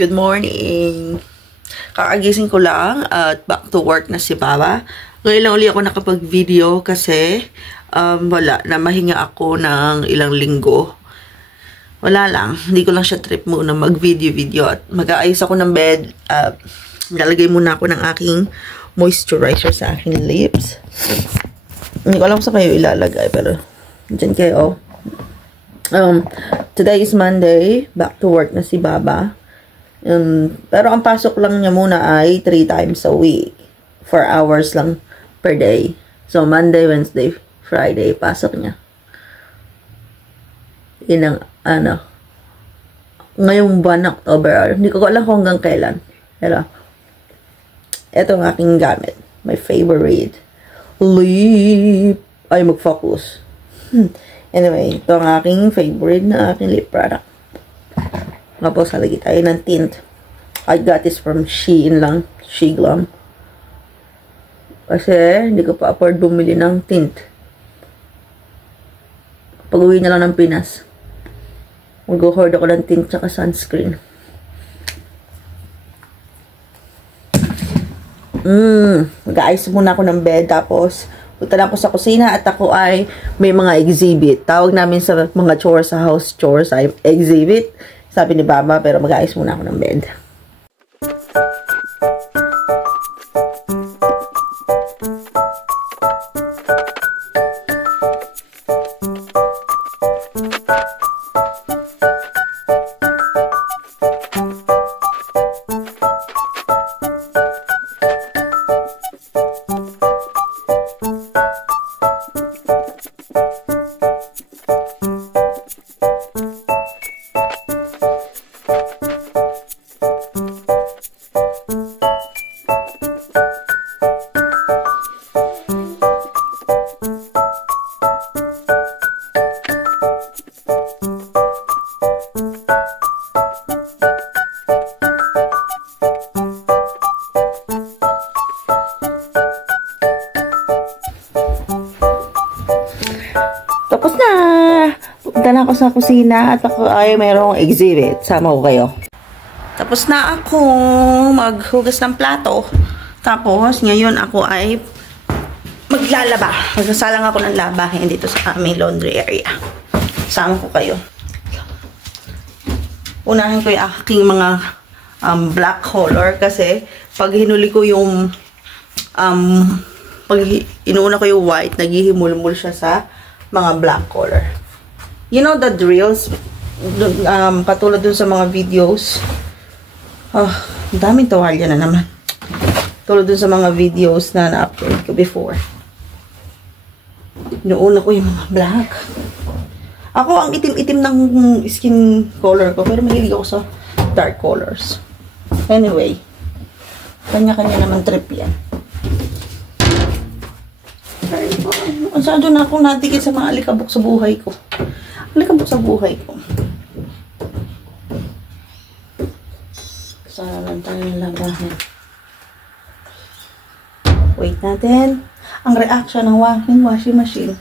Good morning! Kakagising ko lang at back to work na si Baba. Ngayon lang uli ako nakapag-video kasi wala, namahinga ako ng ilang linggo. Wala lang, hindi ko lang siya trip muna mag-video at mag-aayos ako ng bed. Lalagay muna ako ng aking moisturizer sa aking lips. Hindi ko alam sa kayo ilalagay pero dyan kayo. Today is Monday, back to work na si Baba. Pero ang pasok lang niya muna ay 3 times a week. 4 hours lang per day. So, Monday, Wednesday, Friday, pasok niya. Yun ang, ngayong buwan, October, hindi ko alam kung hanggang kailan. Pero, eto ang aking gamit. My favorite. Lip. Ay, mag-focus. Anyway, ito ang aking favorite na aking lip product. Tapos, halagi tayo ng tint. I got this from Shein lang. Sheglam. Kasi, hindi ko pa afford bumili ng tint. Pag-uwi na lang ng Pinas. Mag-hoard ako ng tint tsaka sunscreen. Mag-aayos muna ako ng bed. Tapos, punta na ako sa kusina at ako ay may mga exhibit. Tawag namin sa mga chores sa house chores ay exhibit. Sabi ni Baba, pero mag-aayos muna ako ng bed. Tapos na! Punta na ako sa kusina at ako ay mayroong exhibit. Sama ko kayo. Tapos na ako maghugas ng plato. Tapos ngayon ako ay maglalaba. Magsasalang ako ng labahin dito sa aming laundry area. Sama ko kayo. Unahin ko yung aking mga black color kasi pag hinuli ko yung pag inuuna ko yung white, naghihimulmul siya sa mga black color. You know the drills? Katulad dun sa mga videos. Daming tawalya na naman. Tulad dun sa mga videos na na-upload ko before. Inuuna ko yung mga black. Ako ang itim-itim ng skin color ko, pero mahilig ako sa dark colors. Anyway, kanya-kanya naman trip yan. Masyado na akong natikit sa mga alikabok sa buhay ko. Alikabok sa buhay ko. Sana lang tayo ng labahin. Wait natin. Ang reaction ng washing machine.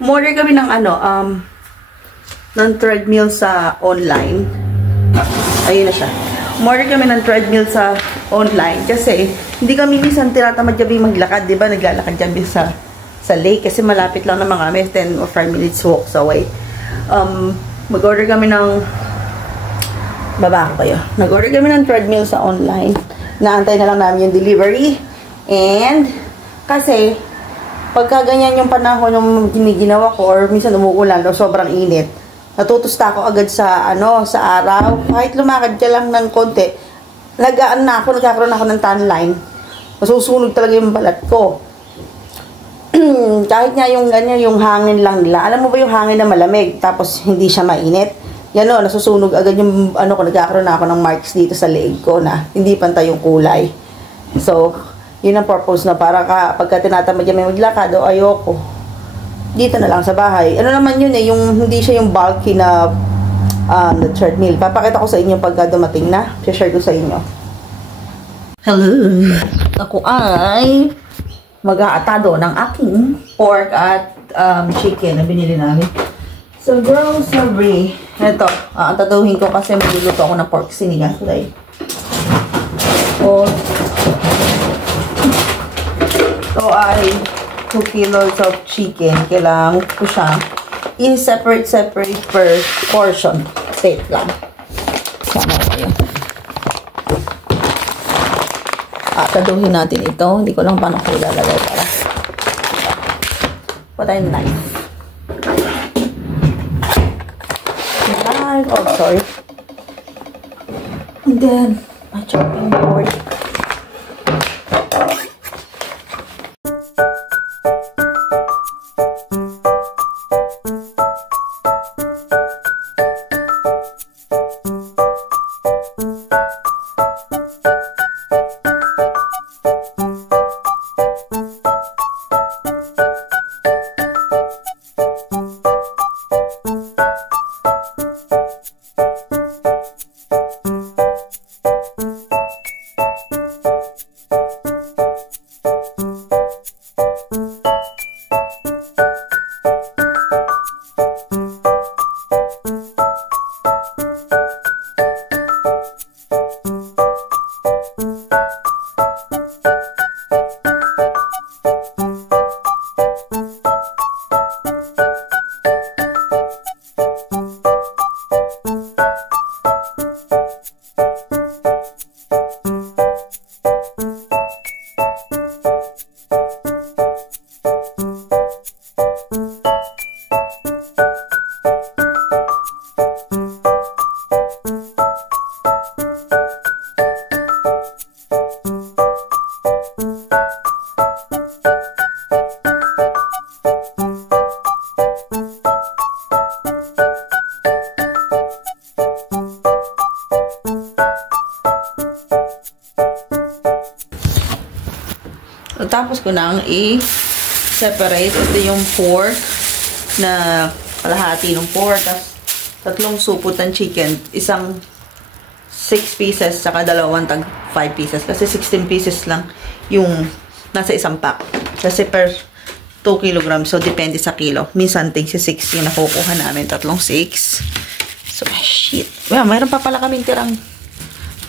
Umorder kami ng ng treadmill sa online. Ayun na siya. Umorder kami ng treadmill sa online kasi hindi kami minsan tinatamad gabi maglakad, di ba? Naglalakad kami sa lake kasi malapit lang naman kami, 10 or 5 minutes walks away. Mag-order kami ng baba ko kayo. Nag-order kami ng treadmill sa online. Naantay na lang namin yung delivery. And kasi pagka ganyan yung panahon yung giniginawa ko or minsan umuulan o sobrang init, natutusta ako agad sa sa araw. Kahit lumakad ka lang ng konti, nagkakaroon ako ng tan line. Masusunog talaga yung balat ko. Kahit nga yung ganyan, yung hangin lang nila. Alam mo ba yung hangin na malamig, tapos hindi siya mainit? Yan o, nasusunog agad yung ko, nagkakaroon ako ng marks dito sa leeg ko na hindi pantay yung kulay. So, yun ang purpose na para pagka tinatamad yung may maglakad o ayoko. Dito na lang sa bahay. Ano naman yun yung hindi siya yung bulky na treadmill. Papakita ko sa inyo pagka dumating na. Share ko sa inyo. Hello! Ako ay mag-aatado ng aking pork at chicken na binili namin. So, grocery. Ito, taduhin ko kasi magluluto ako ng pork sinigang today. So, ito ay 2 kilos of chicken. Kailangan ko siya i-separate per portion. State lang. Sama kayo. Taduhin natin ito. Hindi ko lang paano ko ilalagay para. Put a knife. Oh, sorry. And then, a chopping board. Tapos ko nang i-separate. Ito yung pork na kalahati ng pork. Tapos tatlong supot ng chicken. Isang 6 pieces saka dalawang tag 5 pieces. Kasi 16 pieces lang yung nasa isang pack. Kasi per 2 kilograms. So, depende sa kilo. Minsan, tig si 6 yung nakukuha namin. Tatlong 6. So, shit. Well, mayroon pa pala kaming tirang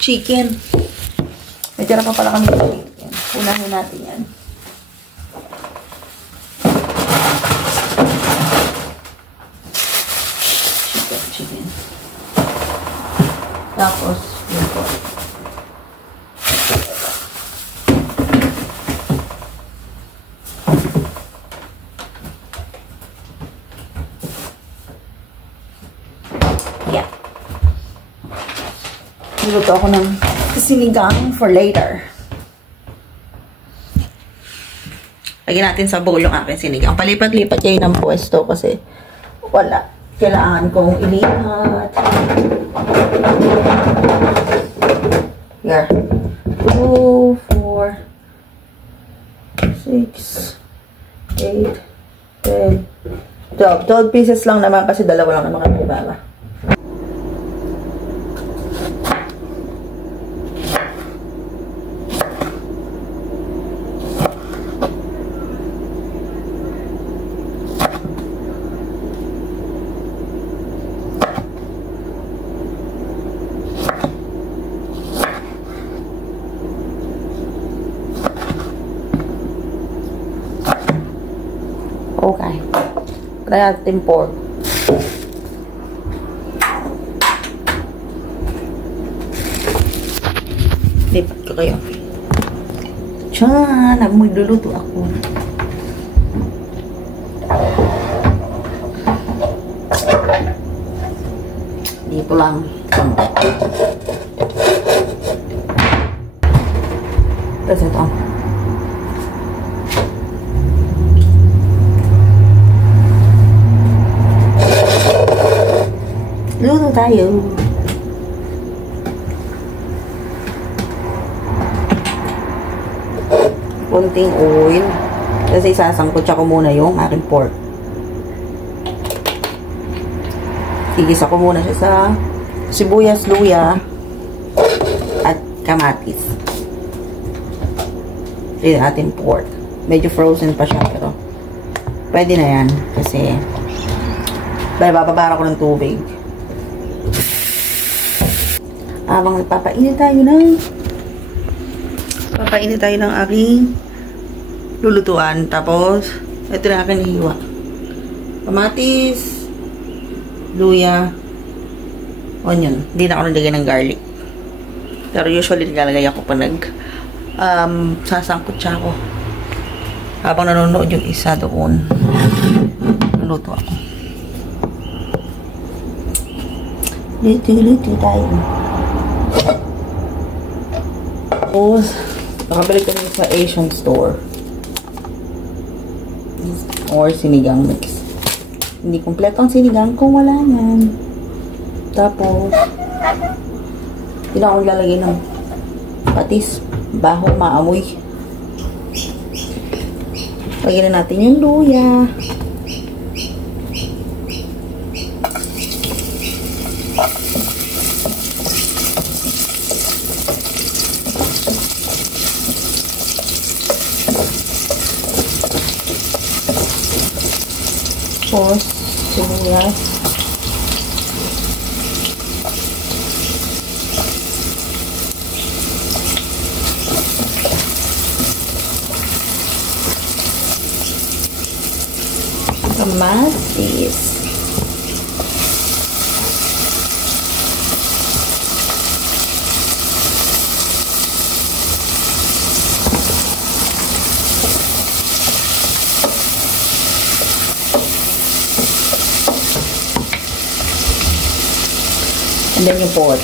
chicken. May tira pa pala kaming chicken. Unahin natin yan. Chicken. Tapos, yun po. Yeah. Niluto ako ng sinigang for later. Lagyan natin sa bowl yung aking sinigang. Palipat-lipat kayo ng pwesto kasi wala. Kailangan kong ilipat. Here. 2, 4, 6, 8, 10, 12. 12 pieces lang naman kasi dalawa lang naman kami baba. Okay. Try natin pork. Lipat ko kayo. Tiyan! Magluluto ako. Dito lang. Konti. Tapos ito. Luto tayo. Konting oil. Kasi sasangkot ko muna yung aking pork. Tigisa ko muna siya sa sibuyas, luya, at kamatis. Ito yung ating pork. Medyo frozen pa siya pero pwede na yan kasi Dahil bababara ko ng tubig. Habang nagpapainit tayo ng aking lulutuan. Tapos, ito na aking hiwa. Kamatis, luya, onion. Hindi na ako nalagay ng garlic. Pero usually nilalagay ako pag sasangkot siya ako. Habang nanonood yung isa doon, luluto ako. Luto tayo. Tapos, nakabalik kami sa Asian store. Or sinigang mix. Hindi kompleto ang sinigang kung wala yan. Tapos, hindi na ako lalagay ng patis. Baho, maamoy. Lagyan na natin yung luya. Tapos, sibuyas. Kamatis. And then yung pork.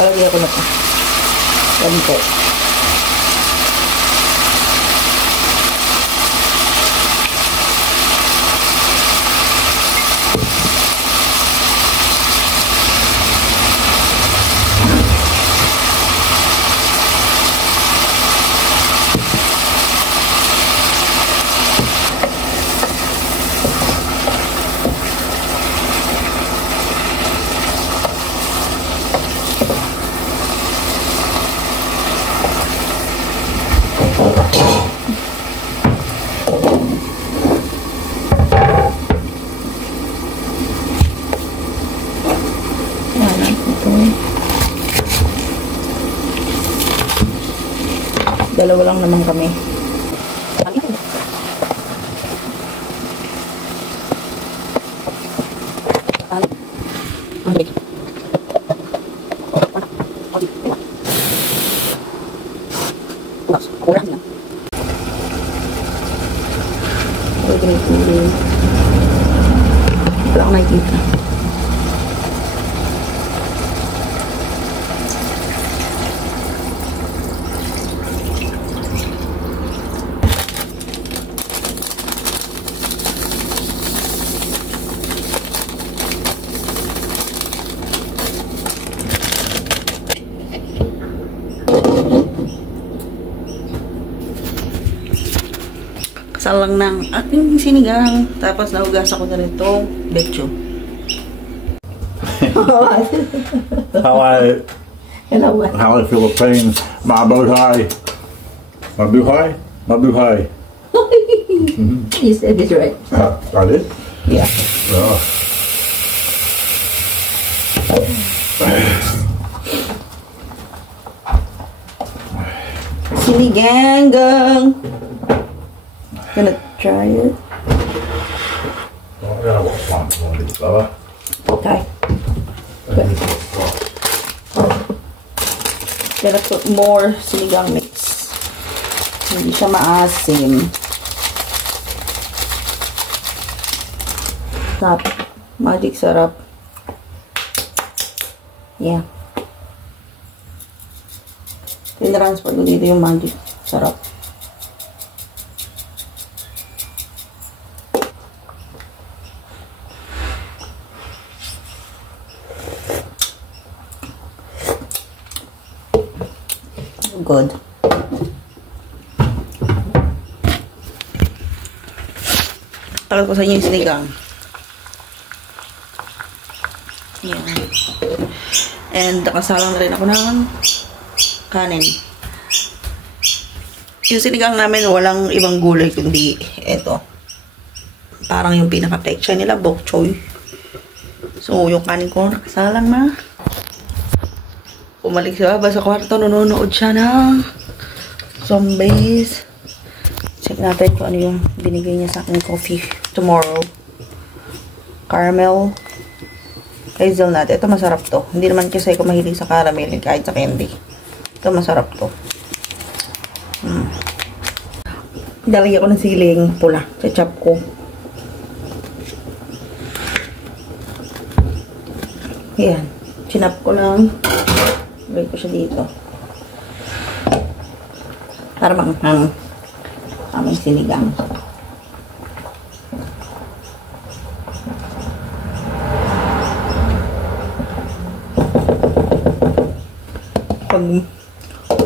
Lalagyan ko na ito. Yan po. Dalawa lang naman kami. Kurang lang. Wala akong nakikita. Kasal lang ng ating sinigang. Tapos nahugasan ko na rin itong betcho. how I Philippines. Mabuhay. Mabuhay. Mabuhay. You said it right. I did? Yeah. Oh. Sinigang. Gonna try it. Okay. Good. Gonna put more sinigang mix. Hindi siya maasim. Sarap. Magic sarap. Yeah. Tinransfer ko dito yung magic sarap. good. Tagal ko sa inyo yung sinigang. Yan. And nakasalang na rin ako ng kanin. Yung sinigang namin, walang ibang gulay kundi ito. Parang yung pinaka-texture nila, bok choy. So, yung kanin ko, nakasalang na. Umalik siya ba sa kwarto, nanonood siya ng zombies. Check natin kung ano yung binigay niya sa akin coffee tomorrow. Caramel. Hazelnut. Ito masarap to. Hindi naman kasi ako mahilig sa caramel kahit sa candy. Ito masarap to. Dalagyan ko ng siling pula sa chop ko. Yan. Chinap ko lang. Lagay ko siya dito. Para manghang aming sinigang. Pag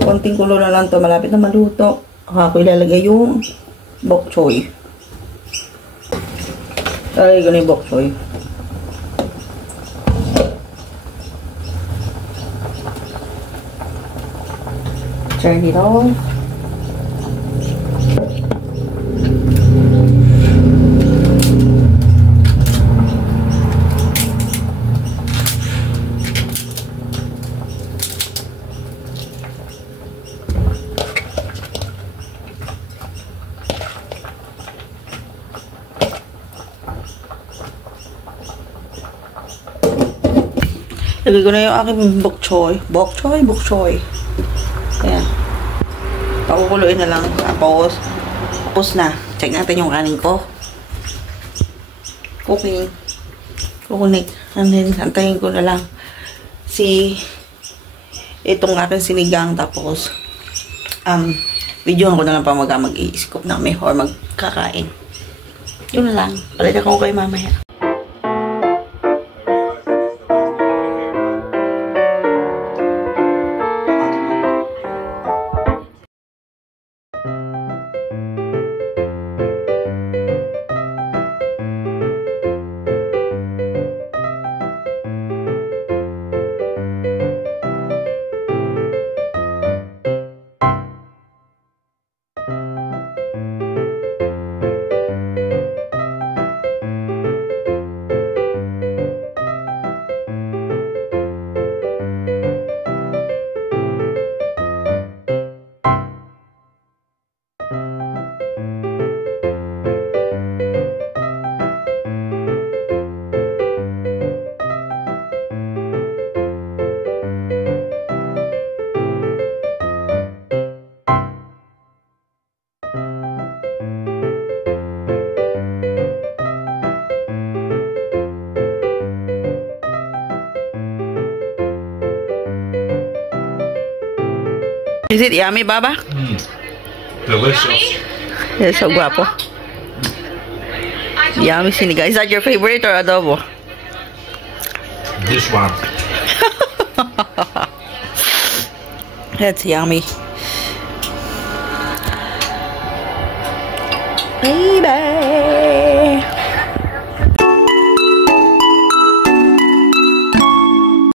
konting kulo na lang to, malapit na maluto. Ako ilalagay yung bok choy. Lalagay ko na yung bok choy. Turn it on. Lagay ko na yung aking bok choy. Bok choy, bok choy. Ayan. Pakukuluin na lang. Tapos na. Check natin yung kanin ko. Cooking. Kukunik. And then, antayin ko na lang itong aking sinigang. Tapos, videohan ko na lang pa mag-i-scoop na may or magkakain. Yun na lang. Palit ako kayo mamaya. Is it yummy, Baba? Delicious. It's so guapo. Yummy sinigang. Is that your favorite or adobo? This one. That's yummy. Baby.